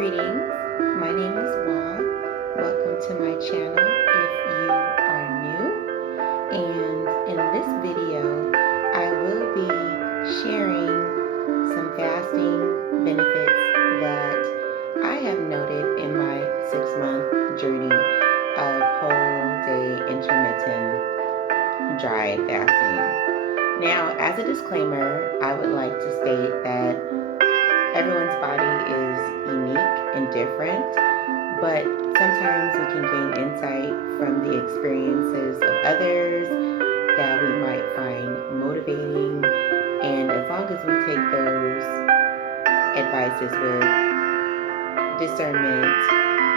Greetings, my name is Wa. Welcome to my channel if you are new. And in this video, I will be sharing some fasting benefits that I have noted in my 6-month journey of whole day intermittent dry fasting. Now, as a disclaimer, I would like to state that everyone's body is unique and different, but sometimes we can gain insight from the experiences of others that we might find motivating. And as long as we take those advices with discernment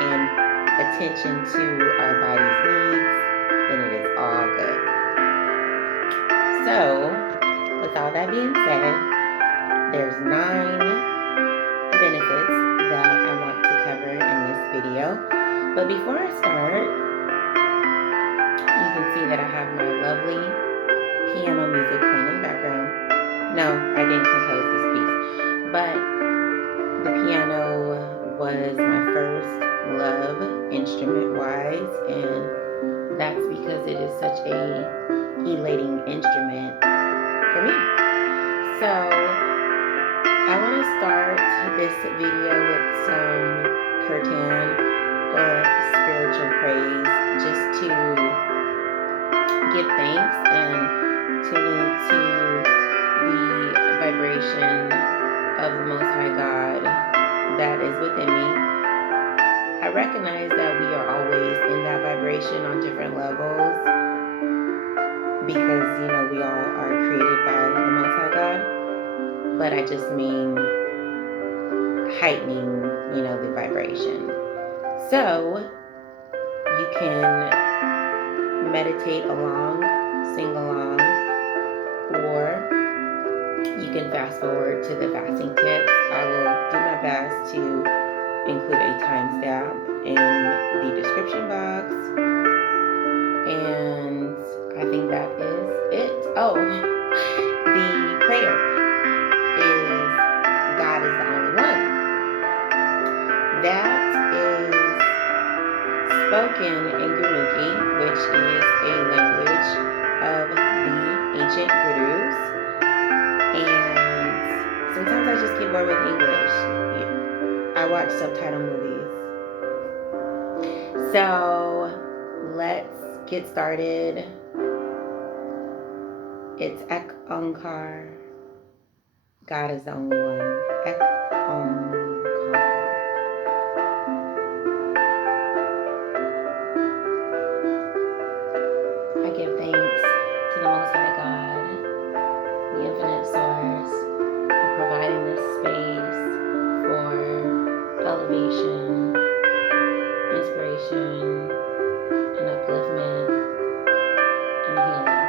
and attention to our body's needs, then it is all good. So, with all that being said, there's 9 benefits that I want to cover in this video. But before I start, you can see that I have my lovely piano music playing in the background. No, I didn't compose this piece, but the piano was my first love instrument-wise, and that's because it is such a elating instrument for me. So I want to start this video with some kirtan or spiritual praise, just to give thanks and tune into the vibration of the Most High God that is within me. I recognize that we are always in that vibration on different levels because, we all are created by the Most High God. But I just mean heightening, the vibration. So you can meditate along, sing along, or you can fast forward to the fasting tips. I will do my best to include a timestamp in the description box. And I think that is it. Oh, the prayer is God is the only one. That is spoken in Guruki, which is a language of the ancient gurus. And sometimes I just get bored with English. I watch subtitle movies. So let's get started. It's Ong Kaar. God is the only one. Ong Kaar. I give thanks to the Most High God, the infinite source, for providing this space for elevation, inspiration, and upliftment and healing.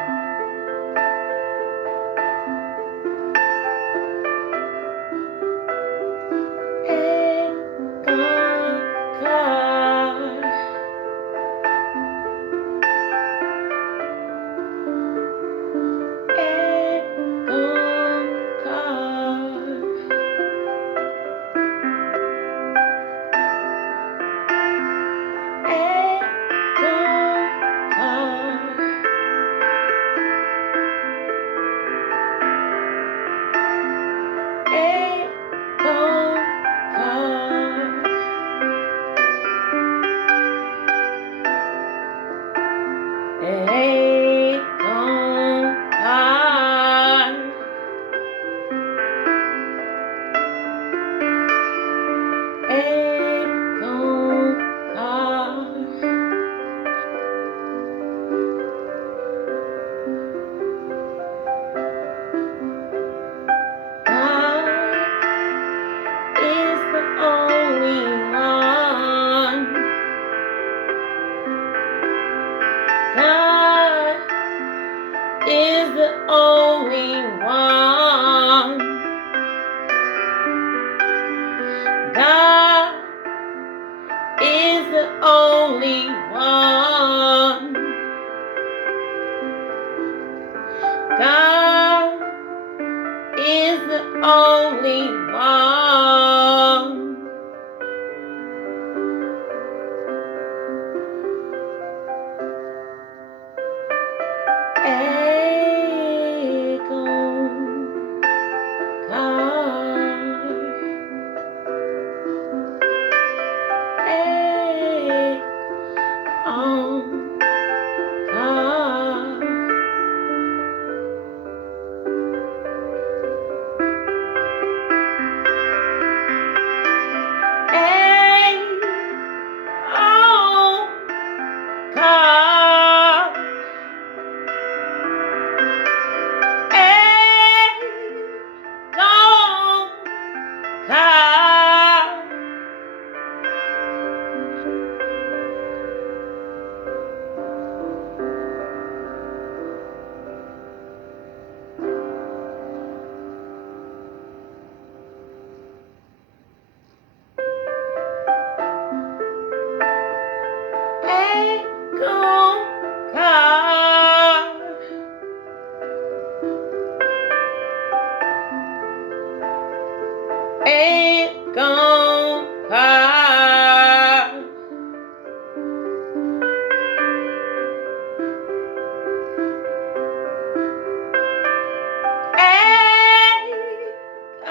ain't gon' call. Ain't gon'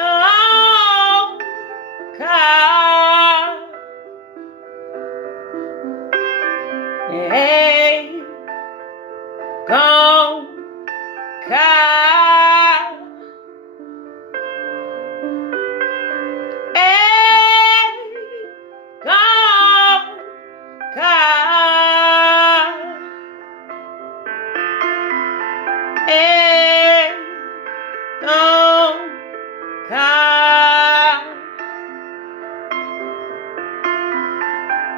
call.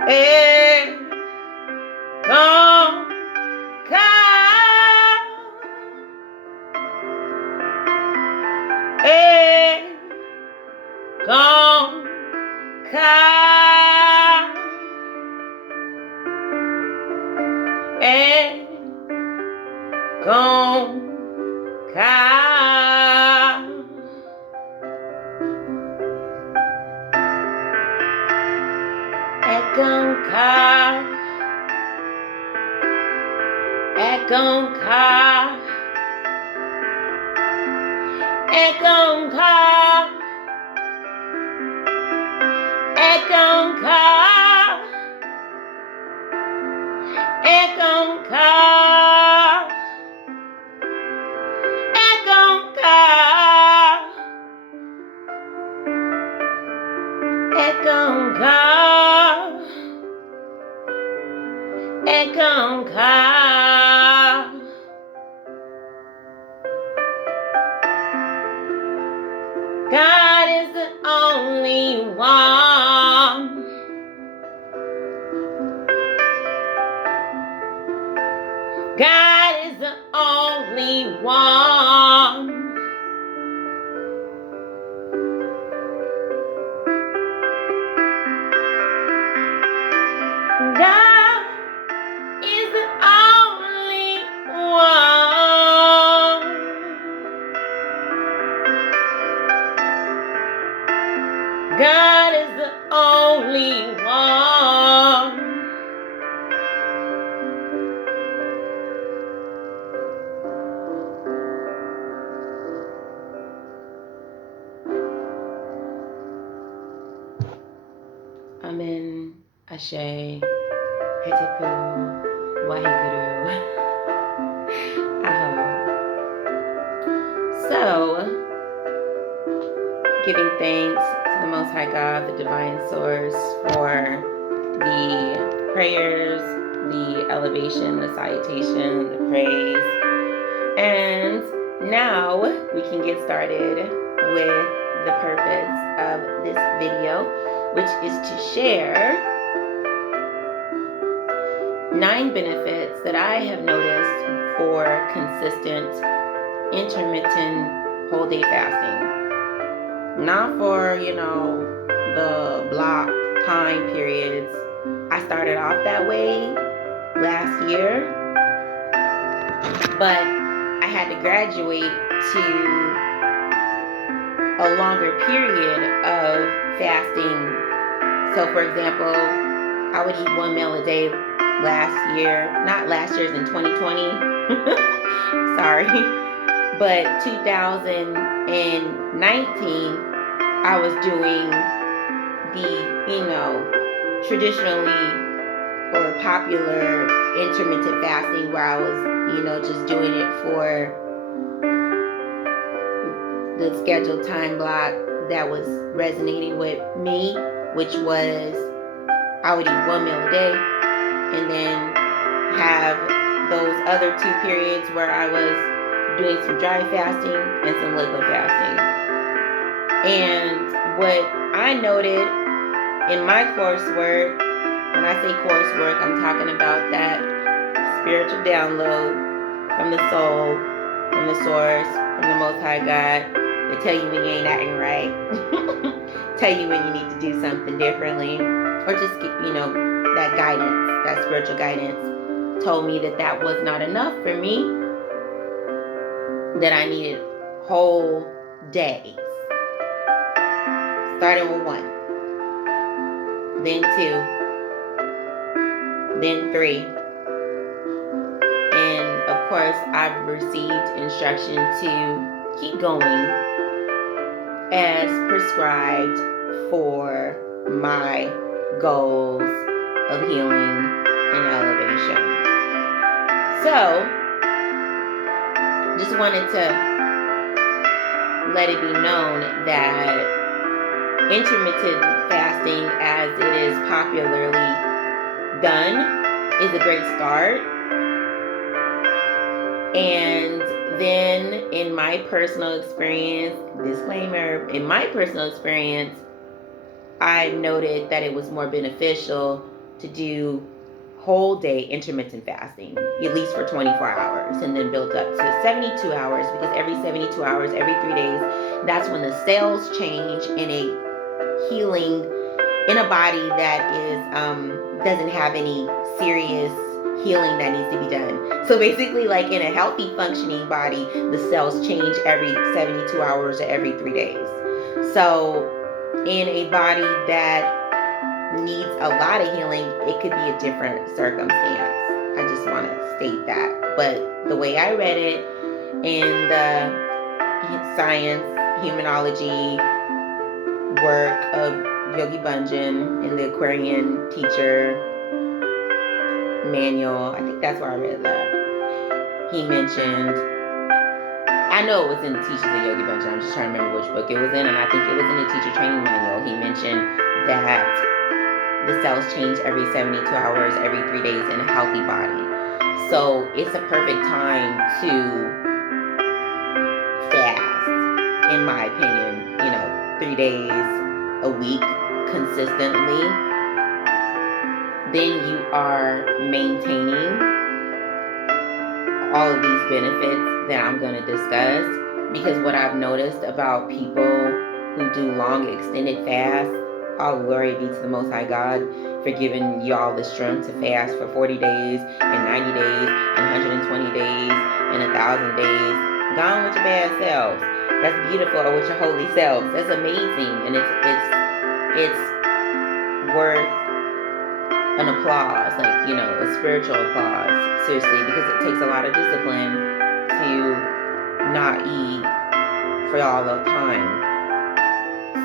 Ain't gon' call. Ain't gon' call. Ain't gon' call. Ain't gon' call. Ain't gon' call. Ain't gon' call. Ain't gon' call. Ain't gon' call. Ain't gon' call. Ain't gon' call. Ain't gon' call. Ain't gon' call. Ain't gon' call. Ain't gon' call. God is the only one. God is the only one. God is the only one. God is the only one. Amen, Ashe, Hetepu, Waheguru. Aho. So, giving thanks to the Most High God, the Divine Source, for the prayers, the elevation, the salutation, the praise. And now we can get started with the purpose of this video, which is to share 9 benefits that I have noticed for consistent, intermittent, whole day fasting. Not for, the block time periods. I started off that way last year, but I had to graduate to a longer period of fasting. So, for example, I would eat 1 meal a day last year. Not last year's in 2020. Sorry. But 2019, I was doing the, traditionally or popular intermittent fasting where I was, just doing it for the scheduled time block that was resonating with me, which was I would eat 1 meal a day and then have those other 2 periods where I was doing some dry fasting and some liquid fasting. And what I noted in my coursework, when I say coursework, I'm talking about that spiritual download from the soul, from the source, from the Most High God. They tell you when you ain't acting right. Tell you when you need to do something differently. Or just get, that guidance, that spiritual guidance told me that was not enough for me. That I needed whole days. starting with 1, then 2, then 3. And of course, I've received instruction to keep going as prescribed for my goals of healing and elevation. So, just wanted to let it be known that intermittent fasting, as it is popularly done, is a great start. And then in my personal experience, disclaimer, in my personal experience, I noted that it was more beneficial to do whole day intermittent fasting, at least for 24 hours, and then build up to 72 hours, because every 72 hours, every 3 days, that's when the cells change in a healing, in a body that is doesn't have any serious healing that needs to be done. So basically, like in a healthy functioning body, the cells change every 72 hours or every 3 days. So in a body that needs a lot of healing, it could be a different circumstance. I just want to state that. But the way I read it in the science, humanology work of Yogi Bhajan in the Aquarian teacher manual, I think that's where I read that. He mentioned, I know it was in the Teachers of Yogi Bhajan, I'm just trying to remember which book it was in, and I think it was in the teacher training manual. He mentioned that the cells change every 72 hours, every 3 days in a healthy body. So it's a perfect time to fast, in my opinion, 3 days a week consistently. Then you are maintaining all of these benefits that I'm going to discuss, because what I've noticed about people who do long extended fasts, all glory be to the Most High God for giving y'all the strength to fast for 40 days and 90 days and 120 days and 1,000 days. Gone with your bad selves. That's beautiful. Or with your holy selves. That's amazing, and it's worth an applause, like a spiritual applause. Seriously, because it takes a lot of discipline to not eat for all the time.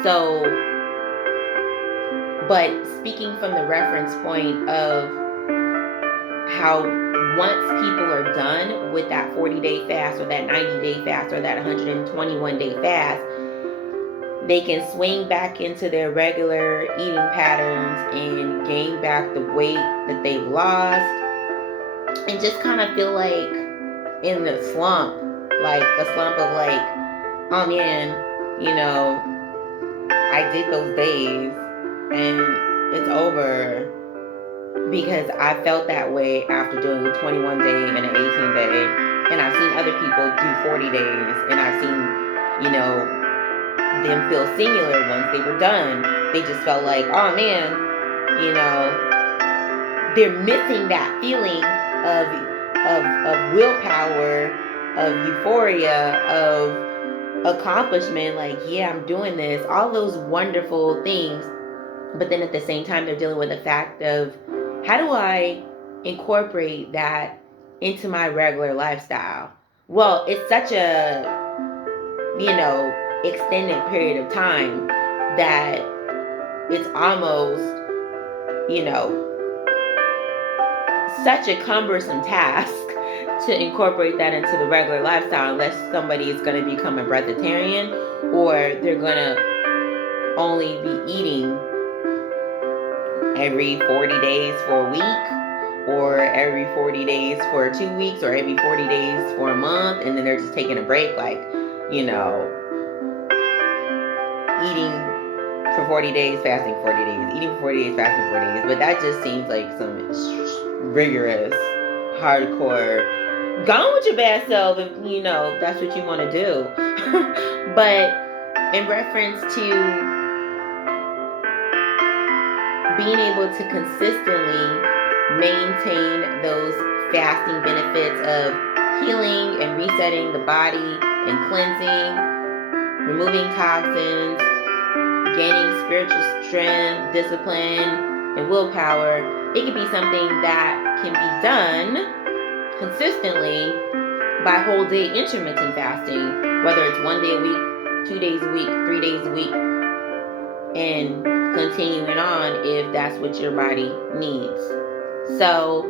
So, but speaking from the reference point of how once people are done with that 40-day fast or that 90-day fast or that 121-day fast, they can swing back into their regular eating patterns and gain back the weight that they've lost, and just kind of feel like in the slump, like a slump of like, oh man, I did those days and it's over, because I felt that way after doing a 21-day and an 18-day, and I've seen other people do 40 days, and I've seen, them feel singular once they were done. They just felt like, oh man, they're missing that feeling of willpower, of euphoria, of accomplishment, like, yeah, I'm doing this, all those wonderful things. But then at the same time, they're dealing with the fact of, how do I incorporate that into my regular lifestyle? Well, it's such a, extended period of time that it's almost, such a cumbersome task to incorporate that into the regular lifestyle, unless somebody is going to become a breatharian, or they're going to only be eating every 40 days for a week, or every 40 days for 2 weeks, or every 40 days for a month, and then they're just taking a break, like, eating for 40 days, fasting 40 days, eating for 40 days, fasting 40 days. But that just seems like some rigorous, hardcore, gone with your bad self if, that's what you want to do. But in reference to being able to consistently maintain those fasting benefits of healing and resetting the body and cleansing, removing toxins, gaining spiritual strength, discipline, and willpower, it can be something that can be done consistently by whole day intermittent fasting, whether it's 1 day a week, 2 days a week, 3 days a week, and continuing on if that's what your body needs. So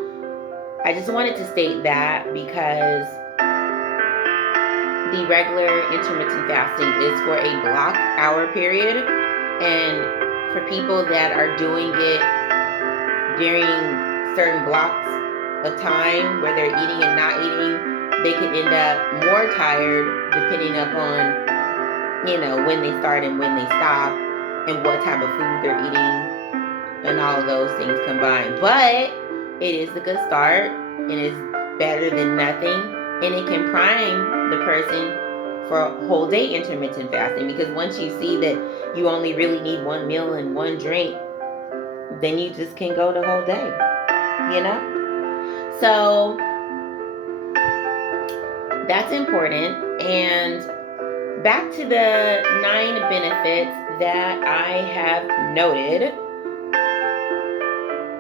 I just wanted to state that because the regular intermittent fasting is for a block hour period, and for people that are doing it during certain blocks of time where they're eating and not eating, they could end up more tired depending upon, when they start and when they stop and what type of food they're eating and all of those things combined. But it is a good start and it's better than nothing, and it can prime the person for a whole day intermittent fasting, because once you see that you only really need one meal and one drink, then you just can go the whole day, So that's important. And back to the 9 benefits that I have noted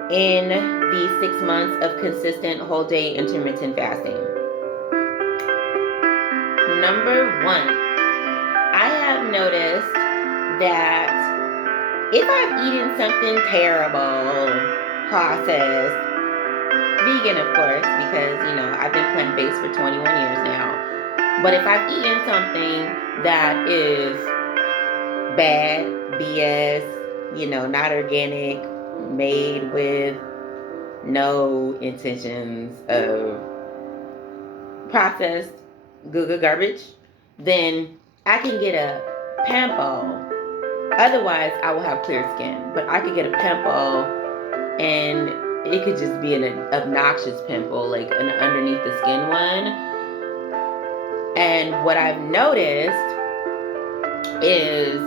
in the 6 months of consistent whole day intermittent fasting. Number 1, I have noticed that if I've eaten something terrible, processed, vegan of course, because I've been plant-based for 21 years now, but if I've eaten something that is bad, BS, not organic, made with no intentions of processed garbage, then I can get a pimple. Otherwise, I will have clear skin, but I could get a pimple, and it could just be an obnoxious pimple, like an underneath the skin one. And what I've noticed is,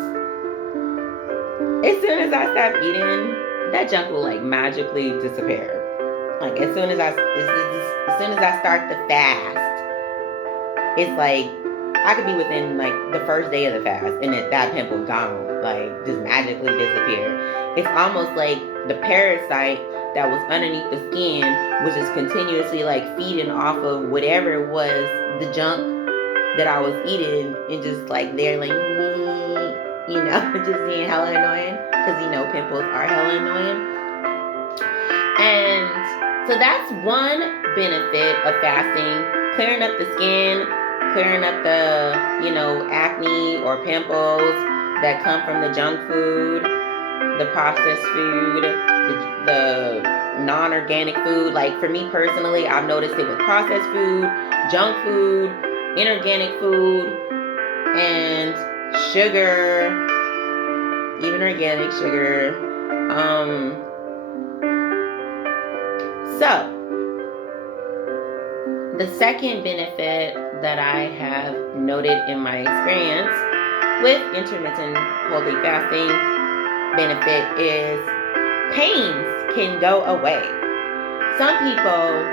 as soon as I stop eating, that junk will magically disappear. Like as soon as I start the fast, it's like I could be within the first day of the fast and that pimple gone, just magically disappear. It's almost like the parasite that was underneath the skin was just continuously feeding off of whatever it was, the junk that I was eating, and just there just being hella annoying, because pimples are hella annoying. And so that's one benefit of fasting: clearing up the skin, clearing up the acne or pimples that come from the junk food, the processed food, the non-organic food. For me personally, I've noticed it with processed food, junk food, inorganic food, and sugar, even organic sugar. So the second benefit that I have noted in my experience with intermittent whole day fasting benefit is pains can go away. Some people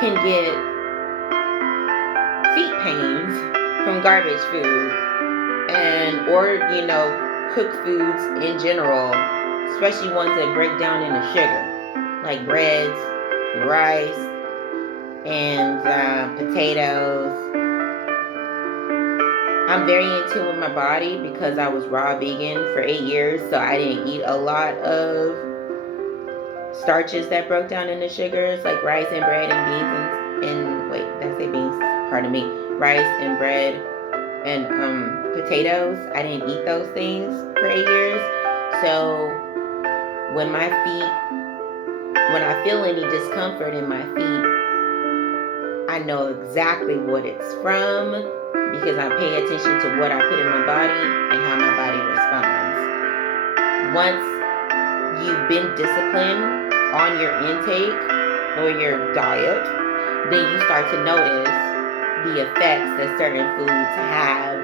can get feet pains from garbage food or cooked foods in general, especially ones that break down into sugar, like breads, rice, and potatoes. I'm very in tune with my body because I was raw vegan for 8 years, so I didn't eat a lot of starches that broke down into sugars, like rice and bread and beans rice and bread and potatoes. I didn't eat those things for 8 years. So when I feel any discomfort in my feet, I know exactly what it's from, because I pay attention to what I put in my body and how my body responds. Once you've been disciplined on your intake or your diet, then you start to notice the effects that certain foods have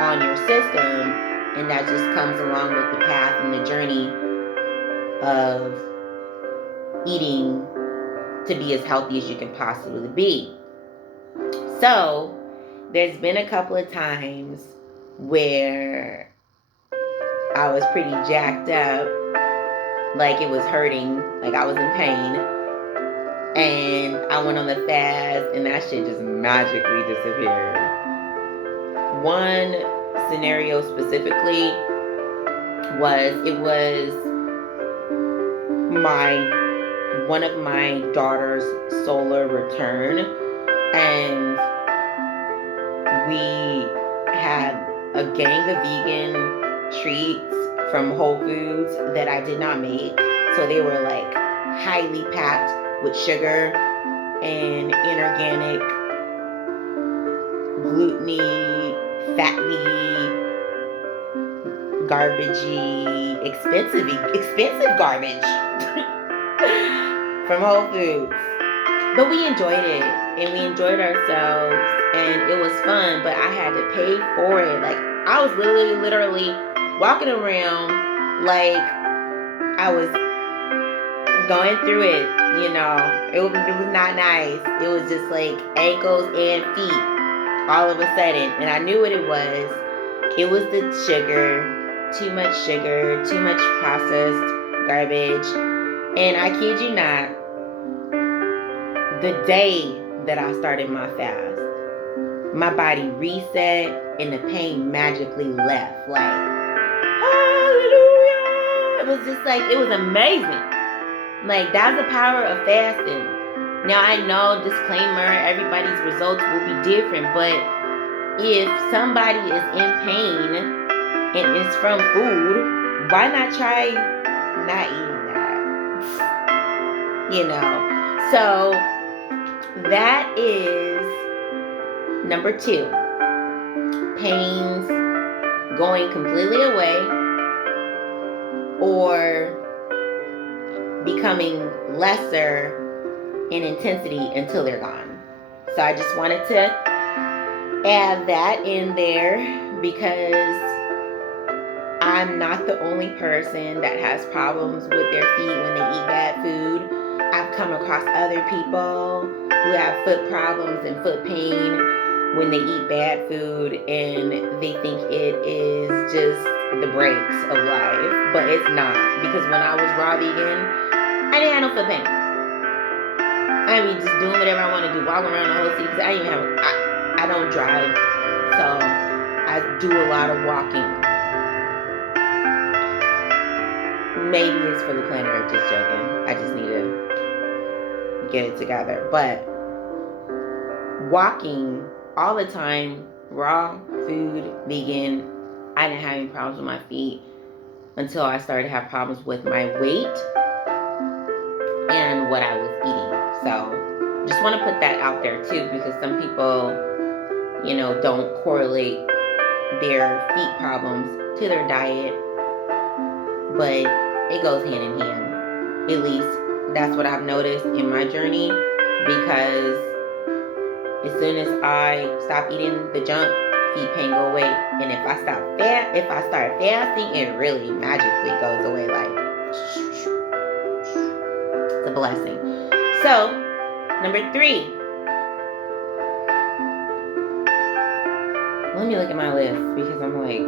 on your system, and that just comes along with the path and the journey of eating to be as healthy as you can possibly be. So there's been a couple of times where I was pretty jacked up, like it was hurting, like I was in pain. And I went on the fast, and that shit just magically disappeared. One scenario specifically was one of my daughter's solar return, and we had a gang of vegan treats from Whole Foods that I did not make. So they were like highly packed with sugar and inorganic, gluten-y, fatty, garbagey, expensive garbage from Whole Foods. But we enjoyed it, and we enjoyed ourselves, and it was fun, but I had to pay for it. Like, I was literally walking around like I was going through it, you know. It was not nice. It was just like ankles and feet all of a sudden, and I knew what it was. It was the sugar, too much processed garbage. And I kid you not, the day that I started my fast, my body reset and the pain magically left. Like, hallelujah! It was just like, it was amazing. Like, that's the power of fasting. Now, I know, disclaimer, everybody's results will be different, but if somebody is in pain and it's from food, why not try not eating that? You know? So, that is number 2. Pains going completely away or becoming lesser in intensity until they're gone. So I just wanted to add that in there because I'm not the only person that has problems with their feet when they eat bad food. I've come across other people who have foot problems and foot pain when they eat bad food, and they think it is just the breaks of life, but it's not, because when I was raw vegan, I didn't have no foot pain. I mean, just doing whatever I want to do, walking around the whole city, because I don't drive, so I do a lot of walking. Maybe it's for the planet Earth, just joking. I just need to get it together. But walking all the time, raw food, vegan, I didn't have any problems with my feet until I started to have problems with my weight and what I was eating. So just want to put that out there too, because some people, you know, don't correlate their feet problems to their diet, but it goes hand in hand. At least that's what I've noticed in my journey, because as soon as I stop eating the junk, feet pain go away. And if I start fasting, it really magically goes away. Like, it's a blessing. So, number 3. Let me look at my list, because I'm like,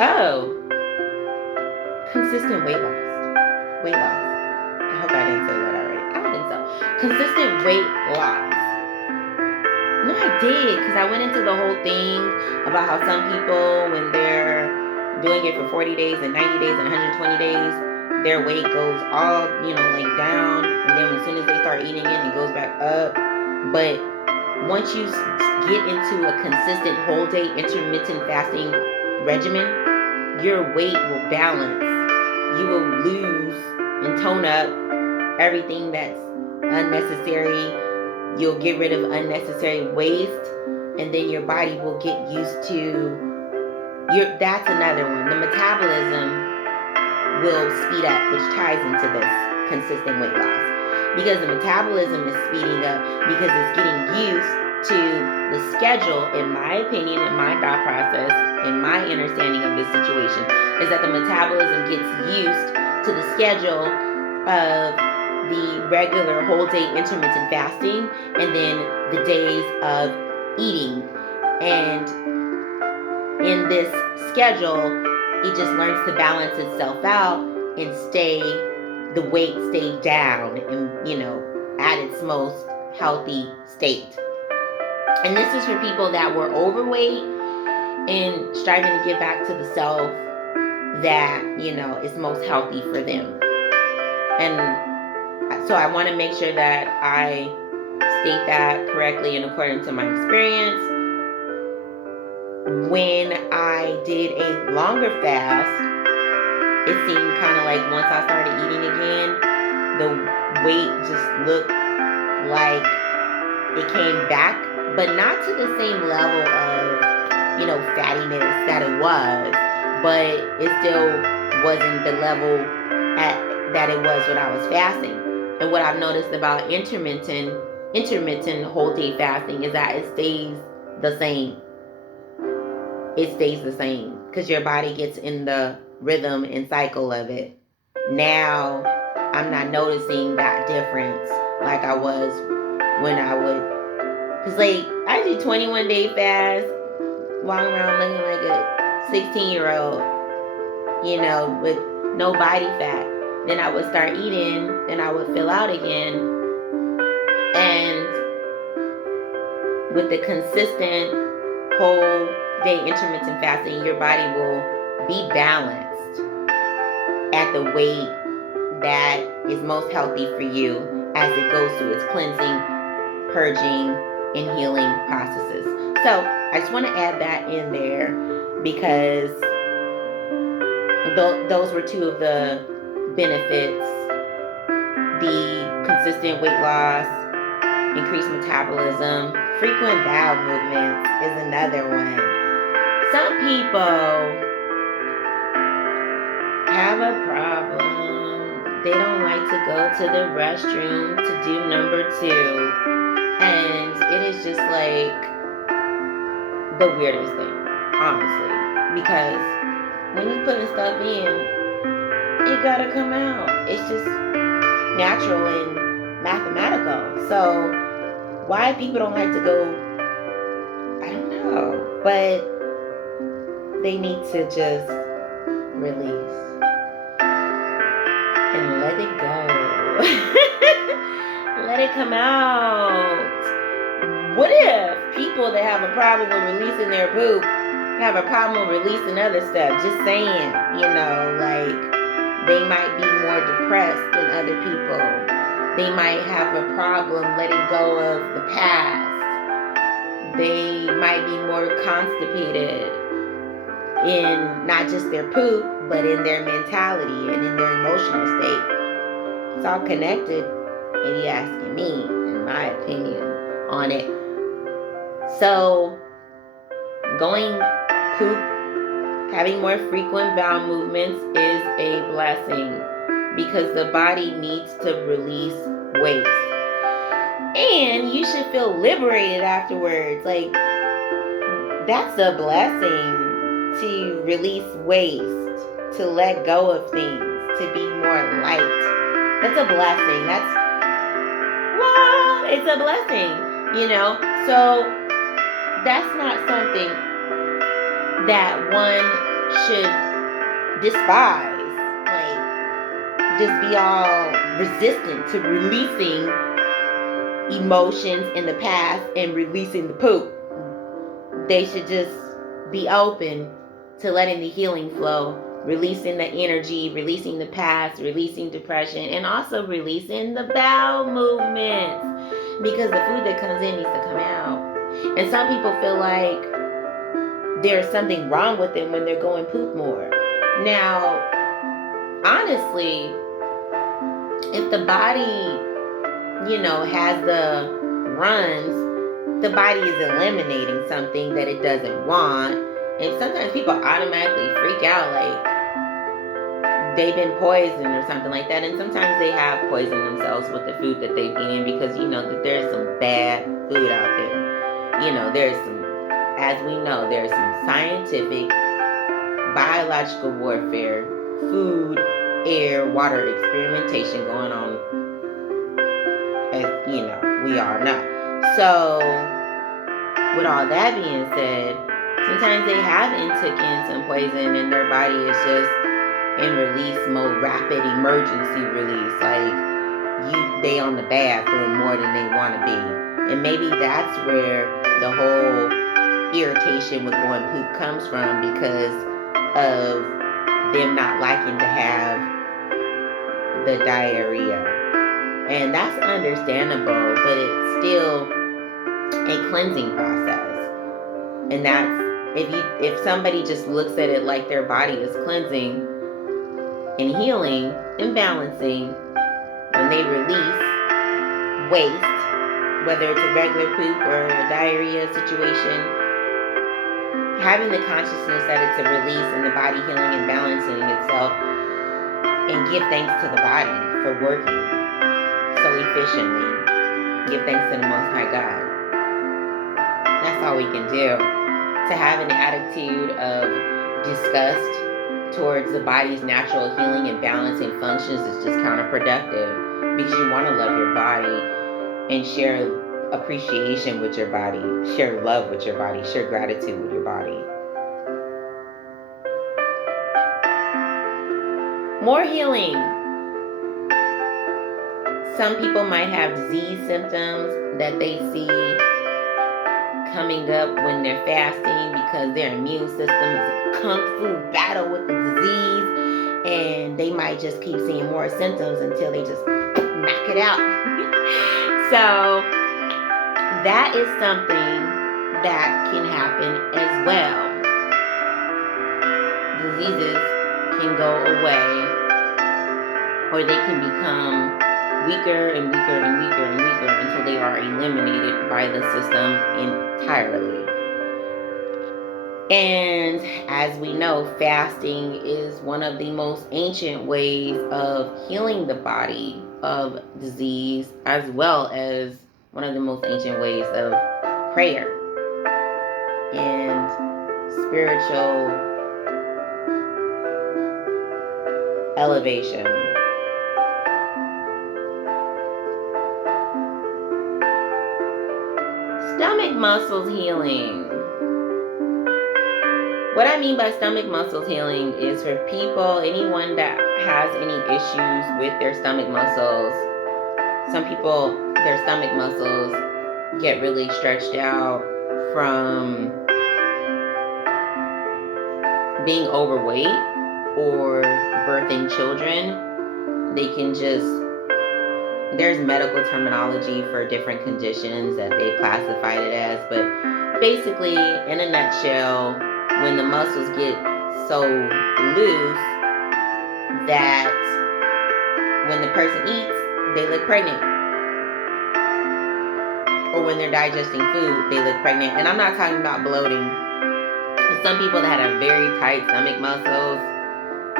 oh, consistent weight loss. I hope I didn't say that already. I don't think so. Consistent weight loss. No, I did, because I went into the whole thing about how some people, when they're doing it for 40 days and 90 days and 120 days, their weight goes all, like down, and then as soon as they start eating it goes back up. But once you get into a consistent whole day intermittent fasting regimen, your weight will balance. You will lose and tone up everything that's unnecessary. You'll get rid of unnecessary waste, and then your body will get used to that's another one. The metabolism will speed up, which ties into this consistent weight loss, because the metabolism is speeding up because it's getting used to the schedule. In my opinion, in my thought process, in my understanding of this situation, is that the metabolism gets used to the schedule of the regular whole day intermittent fasting and then the days of eating. And in this schedule, it just learns to balance itself out and the weight stay down and, at its most healthy state. And this is for people that were overweight and striving to get back to the self that, is most healthy for them. And so I want to make sure that I state that correctly and according to my experience. When I did a longer fast, it seemed kind of like once I started eating again, the weight just looked like it came back, but not to the same level of, fattiness that it was, but it still wasn't the level that it was when I was fasting. And what I've noticed about intermittent whole day fasting is that it stays the same. It stays the same because your body gets in the rhythm and cycle of it. Now, I'm not noticing that difference like I was when I would, because I did 21-day fast, walking around looking like a 16-year-old, with no body fat. Then I would start eating, then I would fill out again. And with the consistent whole day intermittent fasting, your body will be balanced at the weight that is most healthy for you as it goes through its cleansing, purging, and healing processes. So I just want to add that in there because those were two of the benefits. The consistent weight loss, increased metabolism, frequent bowel movements is another one. Some people have a problem. They don't like to go to the restroom to do number 2. And it is just like the weirdest thing, honestly. Because when you putting stuff in, it gotta come out. It's just natural and mathematical. So why people don't like to go, I don't know. But they need to just release and let it go. Let it come out. What if people that have a problem with releasing their poop have a problem with releasing other stuff? Just saying, they might be more depressed than other people. They might have a problem letting go of the past. They might be more constipated in not just their poop, but in their mentality and in their emotional state. It's all connected, if you're asking me, in my opinion, on it. So, going poop, having more frequent bowel movements is a blessing because the body needs to release waste. And you should feel liberated afterwards. That's a blessing to release waste, to let go of things, to be more light. That's a blessing. It's a blessing, So that's not something that one should despise. Just be all resistant to releasing emotions in the past and releasing the poop. They should just be open to letting the healing flow, releasing the energy, releasing the past, releasing depression, and also releasing the bowel movements. Because the food that comes in needs to come out. And some people feel like there's something wrong with them when they're going poop more. Now, honestly, if the body, has the runs, the body is eliminating something that it doesn't want. And sometimes people automatically freak out like they've been poisoned or something like that. And sometimes they have poisoned themselves with the food that they've eaten because, that there's some bad food out there. There's some, as we know, there's some scientific, biological warfare, food, air, water experimentation going on, as we all know. So, with all that being said, Sometimes they have intook some poison and their body is just in release mode, rapid emergency release. Like they on the bathroom more than they want to be. And maybe that's where the whole irritation with going poop comes from, because of them not liking to have the diarrhea. And that's understandable, but it's still a cleansing process. And that's, if somebody just looks at it like their body is cleansing and healing and balancing, when they release waste, whether it's a regular poop or a diarrhea situation, having the consciousness that it's a release and the body healing and balancing itself, and give thanks to the body for working so efficiently. Give thanks to the Most High God. That's all we can do. To have an attitude of disgust towards the body's natural healing and balancing functions is just counterproductive, because you want to love your body and share appreciation with your body, share love with your body, share gratitude with your body. More healing. Some people might have disease symptoms that they see coming up when they're fasting, because their immune system is a kung fu battle with the disease, and they might just keep seeing more symptoms until they just knock it out. So that is something that can happen as well. Diseases can go away, or they can become weaker and weaker and weaker and weaker until they are eliminated by the system entirely. And as we know, fasting is one of the most ancient ways of healing the body of disease, as well as one of the most ancient ways of prayer and spiritual elevation. Stomach muscles healing. What I mean by stomach muscles healing is for people, anyone that has any issues with their stomach muscles. Some people, their stomach muscles get really stretched out from being overweight or birthing children. They can just, there's medical terminology for different conditions that they classified it as, but basically, in a nutshell, when the muscles get so loose that when the person eats, they look pregnant. Or when they're digesting food, they look pregnant. And I'm not talking about bloating. Some people that have very tight stomach muscles,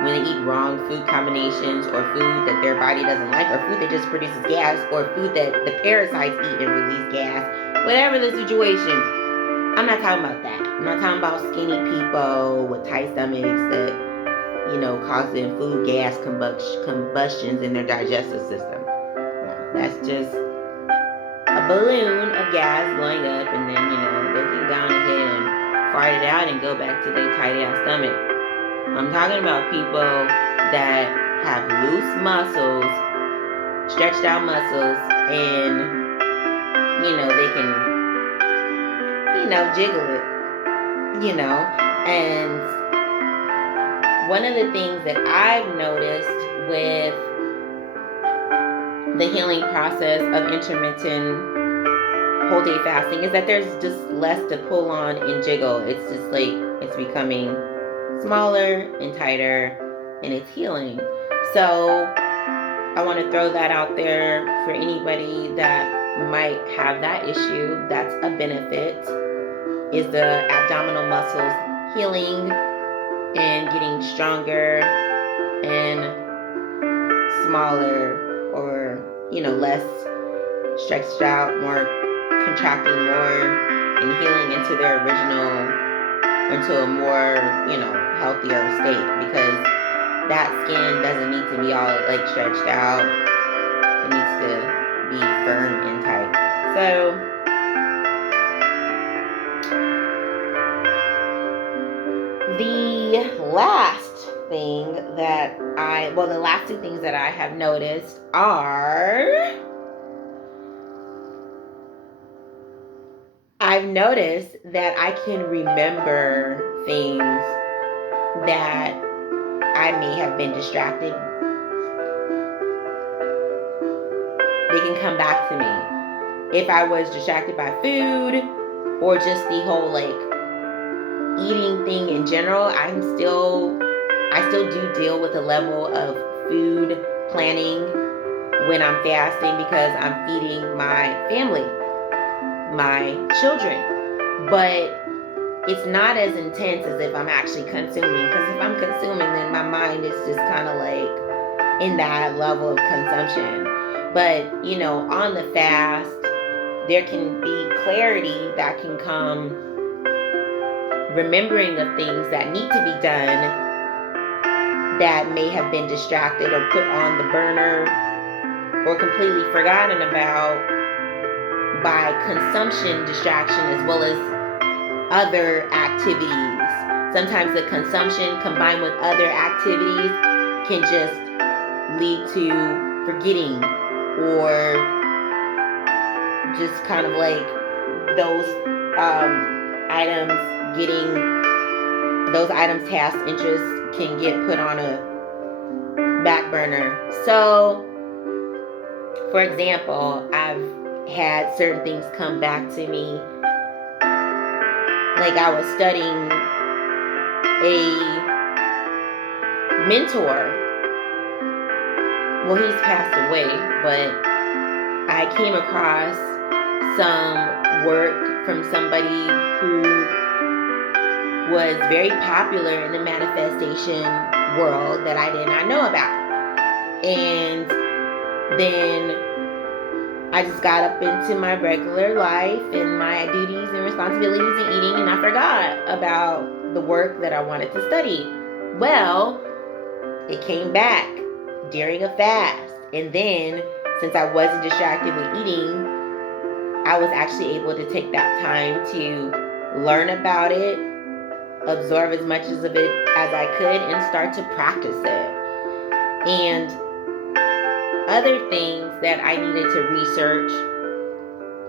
when they eat wrong food combinations, or food that their body doesn't like, or food that just produces gas, or food that the parasites eat and release gas, whatever the situation, I'm not talking about that. I'm not talking about skinny people with tight stomachs that, causing food gas combustions in their digestive system. No, that's just a balloon of gas blowing up, and then, they can go ahead and fart it out and go back to their tight ass stomach. I'm talking about people that have loose muscles, stretched out muscles, and, they can, jiggle it, and one of the things that I've noticed with the healing process of intermittent whole day fasting is that there's just less to pull on and jiggle. It's just like, it's becoming smaller and tighter, and it's healing. So I want to throw that out there for anybody that might have that issue. That's a benefit, is the abdominal muscles healing and getting stronger and smaller, or less stretched out, more contracting more and healing into their original, into a more healthier state, because that skin doesn't need to be all like stretched out. It needs to be firm and tight. So last thing that the last two things that I have noticed are, I've noticed that I can remember things that I may have been distracted. They can come back to me. If I was distracted by food or just the whole eating thing in general, I still do deal with a level of food planning when I'm fasting because I'm feeding my family, my children. But it's not as intense as if I'm actually consuming, because if I'm consuming, then my mind is just kind of in that level of consumption. But on the fast, there can be clarity that can come, remembering of things that need to be done that may have been distracted or put on the burner or completely forgotten about by consumption distraction, as well as other activities. Sometimes the consumption combined with other activities can just lead to forgetting, or just kind of those items, tasks, interests can get put on a back burner. So, for example, I've had certain things come back to me. I was studying a mentor. Well, he's passed away, but I came across some work from somebody who was very popular in the manifestation world that I did not know about. And then I just got up into my regular life and my duties and responsibilities and eating, and I forgot about the work that I wanted to study. Well, it came back during a fast. And then, since I wasn't distracted with eating, I was actually able to take that time to learn about it, absorb as much of it as I could, and start to practice it. And other things that I needed to research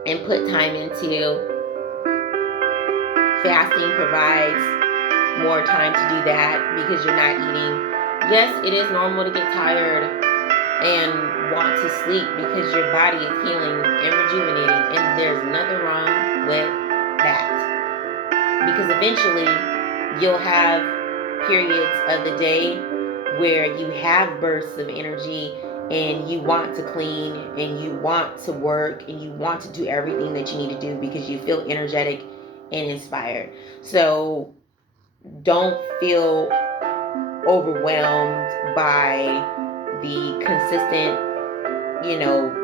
and put time into, fasting provides more time to do that because you're not eating. Yes, it is normal to get tired and want to sleep because your body is healing and rejuvenating, and there's nothing wrong with that. Because eventually you'll have periods of the day where you have bursts of energy and you want to clean and you want to work and you want to do everything that you need to do because you feel energetic and inspired. So don't feel overwhelmed by the consistent,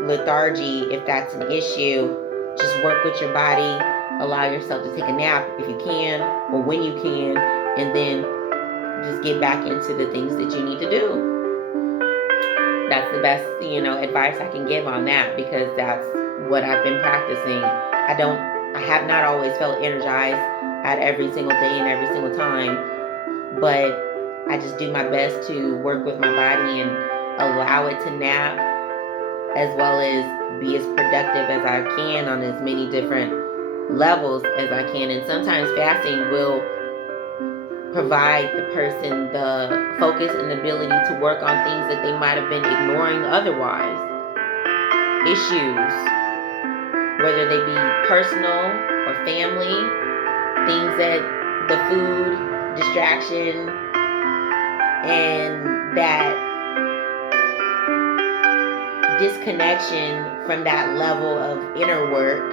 lethargy. If that's an issue, just work with your body. Allow yourself to take a nap if you can, or when you can, and then just get back into the things that you need to do. That's the best, advice I can give on that, because that's what I've been practicing. I have not always felt energized at every single day and every single time, but I just do my best to work with my body and allow it to nap, as well as be as productive as I can on as many different levels as I can. And sometimes fasting will provide the person the focus and ability to work on things that they might have been ignoring otherwise. Issues, whether they be personal or family, things that the food, distraction, and that disconnection from that level of inner work,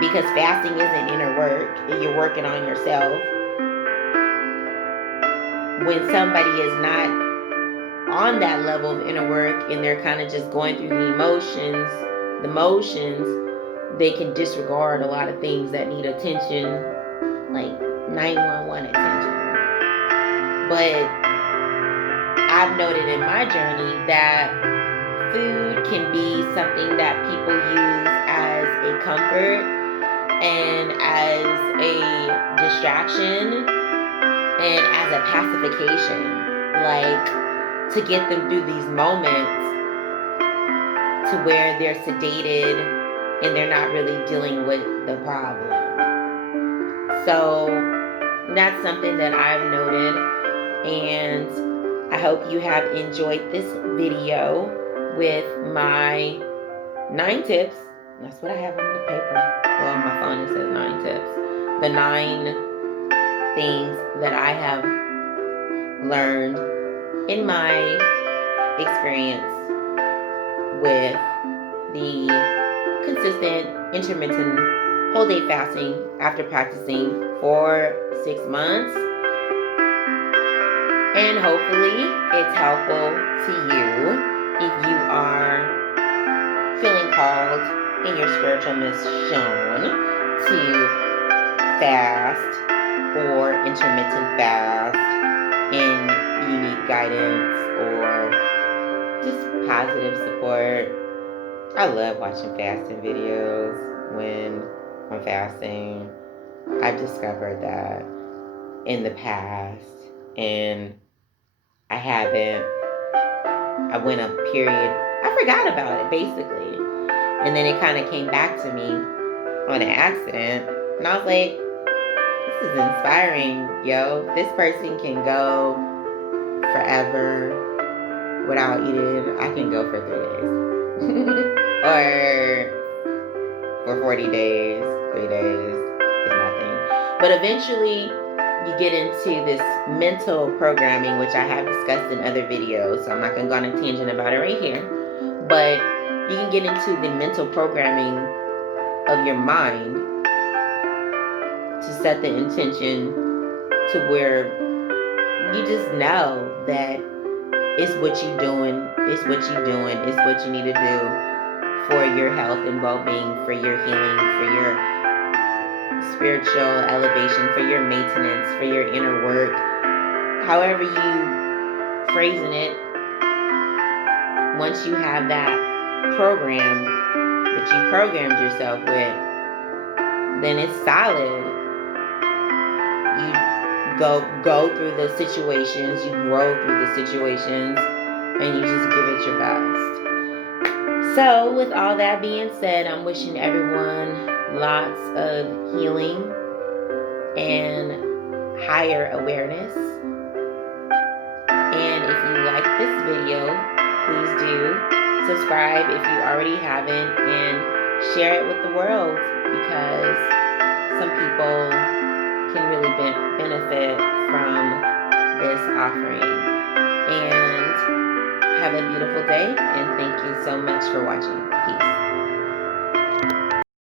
because fasting isn't inner work, you're working on yourself. When somebody is not on that level of inner work and they're kind of just going through the motions, they can disregard a lot of things that need attention, like 911 attention. But I've noted in my journey that food can be something that people use as a comfort and as a distraction and as a a pacification, like to get them through these moments to where they're sedated and they're not really dealing with the problem. So that's something that I've noted, and I hope you have enjoyed this video with my 9 tips. That's what I have on the paper. Well, on my phone it says 9 tips. The 9 things that I have learned in my experience with the consistent intermittent whole day fasting after practicing for 6 months. And hopefully it's helpful to you if you are feeling called in your spiritual mission to fast or intermittent fast, and you need guidance or just positive support. I love watching fasting videos when I'm fasting. I've discovered that in the past, and I haven't. I went a period, I forgot about it basically. And then it kind of came back to me on an accident. And I was like, this is inspiring, yo. This person can go forever without eating. I can go for 3 days. Or for 40 days, 3 days is nothing. But eventually you get into this mental programming, which I have discussed in other videos, so I'm not going to go on a tangent about it right here. But you can get into the mental programming of your mind to set the intention to where you just know that it's what you're doing, it's what you're doing, it's what you need to do for your health and well-being, for your healing, for your spiritual elevation, for your maintenance, for your inner work. However you phrasing it, once you have that program that you programmed yourself with, then it's solid. You go through the situations, you grow through the situations, and you just give it your best. So with all that being said, I'm wishing everyone lots of healing and higher awareness. And if you like this video, please do subscribe if you already haven't, and share it with the world, because some people can really benefit from this offering. And have a beautiful day, and thank you so much for watching. Peace.